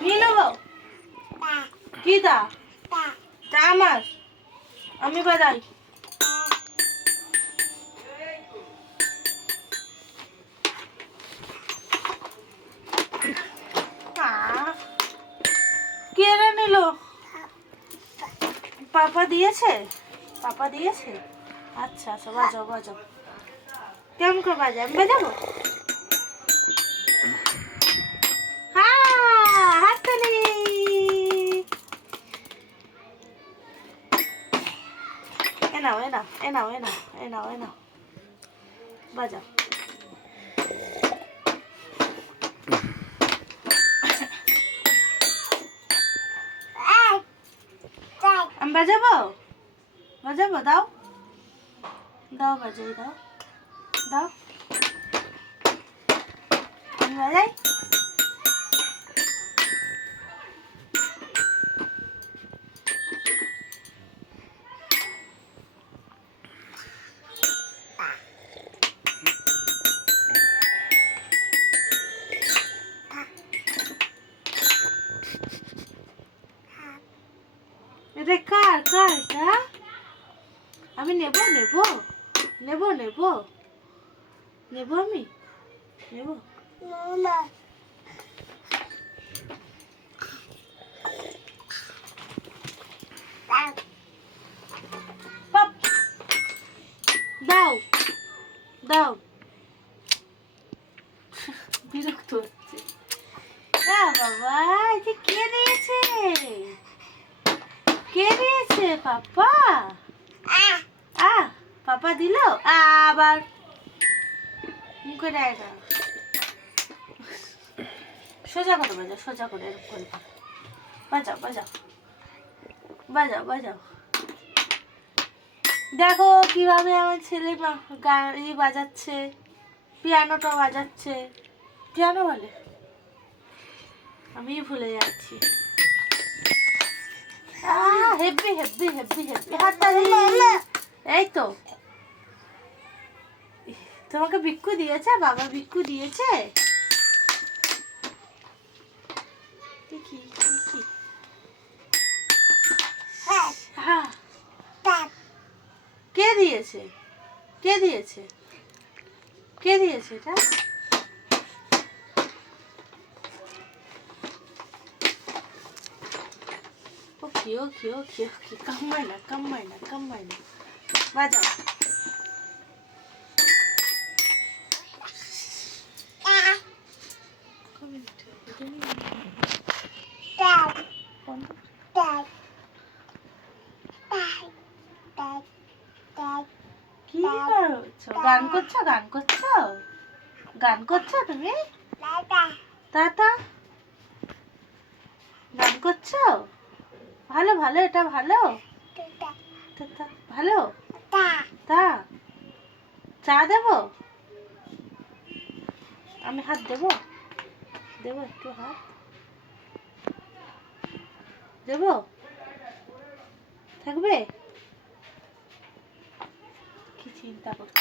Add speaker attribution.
Speaker 1: নিয়ে নেব? কি তা? তা আমার। আমি বাজাই। আহ, কে নিল? পাপা দিয়েছে? পাপা দিয়েছে? আচ্ছা আচ্ছা বাজাও বাজাও। কেমন করে বাজাই আমি বাজাবো? এ নাও এ নাও এ নাও এ নাও এ নাও এ নাও বাজাও আমি বাজাবো বাজাবো দাও দাও বাজাই দাও দাও আমি বাজাই এটা কার কার এটা আমি নেব নেব নেব নেব। নেব আমি? নেব। দাও দাও। বিরক্ত হচ্ছে। বাবা এটা কে দিয়েছে? পাপা? আ পাপা দিল? আবার মুখে দেয় সোজা করে বাজাও সোজা করে এরকম করে বাজাও। বাজাও বাজাও। বাজাও দেখো কীভাবে আমার ছেলে গাড়ি বাজাচ্ছে পিয়ানোটা বাজাচ্ছে। পিয়ানো বলে? আমি ভুলে যাচ্ছি। আহ, হেব্বি হেব্বি হেব্বি হেব্বি। হাততালি এই তো। তোমাকে ভিক্ষু দিয়েছে বাবা ভিক্ষু দিয়েছে। দেখি দেখি। হ্যাঁ। কে দিয়েছে? কে দিয়েছে? কে দিয়েছে এটা? না বাজাও কি করছ গান করছ গান করছ গান করছ তুমি টাটা গান করছ ভালো ভালো এটা ভালো? ভালো? তা চা দেবো? আমি হাত দেবো? দেবো একটু হাত। দেবো? থাকবে? কি চিন্তা করছ?